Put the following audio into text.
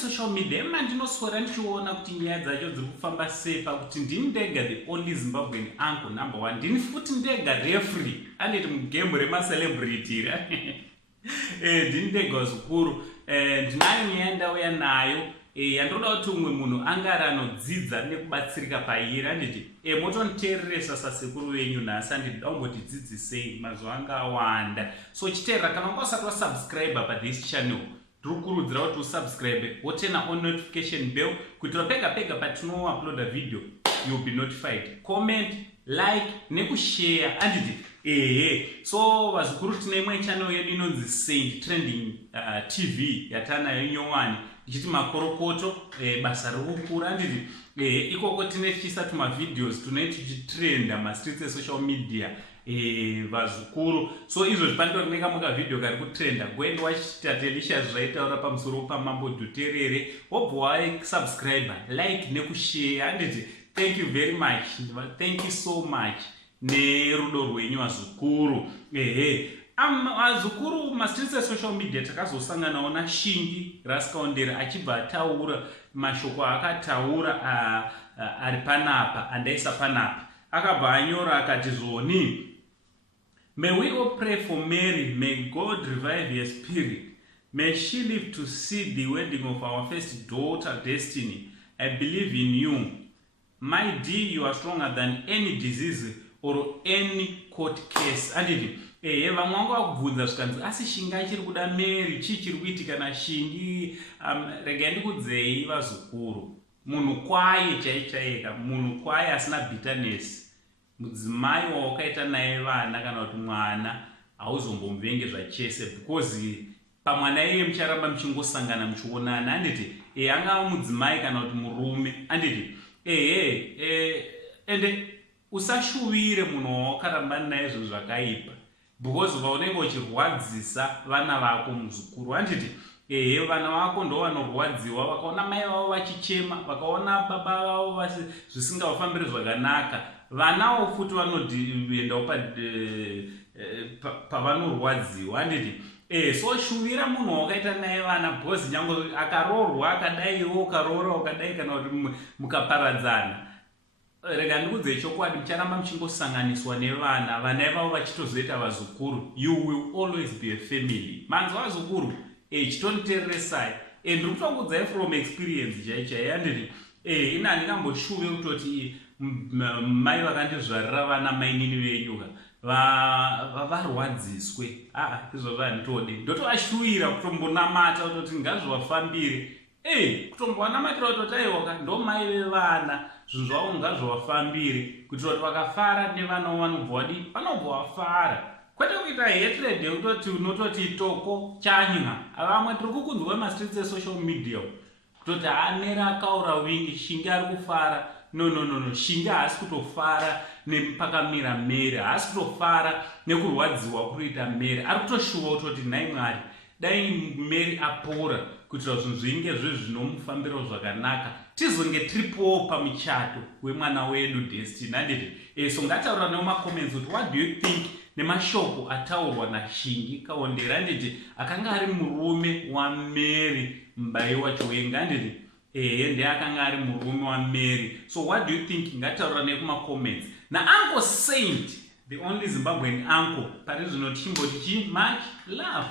Social media mandinoswera ndichiona kuti nyaya dzacho dziri kufamba sei pakuti ndini ndega the only Zimbabwean uncle number 1, ndini futi ndega referee anditi mugemu remacelebrity ndini ndega zvikuru. Ndinayo nyaya ndauya nayo yandoda kuti umwe munhu anga ari anodzidza nekubatsirika pairi anditi motoniteereresa sasekuru venyu nhasi anditi daumbotidzidzisei mazuva anga awanda. So chiteerera kana wanga usati wasubscribe pathis channel ndikukurudzira kuti usubscribe wotena on notification bell kuitira pega pega patinouploada video you'll be notified. Comment, like nekushare anditi so vazukuru tine imwe channel yedu inonzi Saint Trending TV yatanayo nyowani ichiti makorokoto basa rikukura anditi ikoko tine tichisati mavideos tunoiti tichitrenda mastreets esocial media vazukuru. So izvo zvipandori nekamuka video kari kutrenda go and watch Tatelisha zvaitaura pamusoro pamambo Dhuterere wobva wasubscribe, like nekushare anditi thank you very much, thank you so much nerudo rwenyu vazukuru. Vazukuru mastreets esocial media takazosanganawo naShingi Rasikaondera achibva ataura mashoko akataura ari panapa andaisa panapa akabva anyora akati zvoni, may we all pray for Mary, may God revive her spirit, may she live to see the wedding of our first daughter Destiny. I believe in you, my dear, you are stronger than any disease or any court case. Anditi vamwe vangu vakubvunza zvikanzi asi Shingi achiri kuda Mary, chii chiri kuitika naShingi? Regai ndikudzei vazukuru, munhu kwaye chaichaika, munhu kwaye asina bitterness, mudzimai wawakaita naye vana kana kuti mwana hauzombomuvenge zvachese because pamwana iye mucharamba muchingosangana muchionana anditi angava mudzimai kana kuti murume anditi ende usashuvire munhu wawakaramba naye zvinhu zvakaipa because vaunenge uchirwadzisa vana vako muzukuru anditi vana vako ndo vanorwadziwa vakaona mai vavo vachichema, vakaona baba vavo zvisingavafambiri zvakanaka, vanavo futi vanoendawo pavanorwadziwa anditi so shuvira munhu wakaita naye vana because nyange akaroorwa akadaiwo ukaroora ukadai kana kuti mukaparadzana, rega ndikudze chokwadi mucharamba muchingosanganiswa nevana, vana ivavo vachitozoita vazukuru. You will always be a family. Manzwa vazukuru chitoniteereresai ndiri kutongodzai from experience chaichai anditi ina handingamboshuve kutoti mai vakandizvarira vana mainini venyuka varwadziswe izvozvo handitode ndotovashuvira kutombonamata kutoti ngazvivafambire kutombovanamatira kutoti aiwaka ndo mai vevana zvinhu zvavo ngazvivafambire kuitira kuti vakafara nevana vanobva vadi vanobva vafara kwete kuita hatred kutoti unototi toko chanya. Vamwe tiri kukunzwa mastreets esocial media kutoti Mary akaura wingi, Shingi ari kufara. No, Shingi haasi kutofara nepakamira Mary, haasi kutofara nekurwadziwa kuita Mary, ari kutoshuva kutoti nhai Mwari dai Mary apora kuitira zvinhu zvinge zvinomufambira zvakanaka tizonge tiripowo pamuchato wemwana wedu Destiny anditi so ngataura nemumacomments kuti what do you think nemashoko ataurwa naShingi Kaondera anditi akanga ari murume waMary mbai waChiwenga anditi ndiye akanga ari murume waMary. So what do you think? Ngataura nekumacomments. Uncle Saint, the only Zimbabwean uncle, pari zvino tichimboti much love.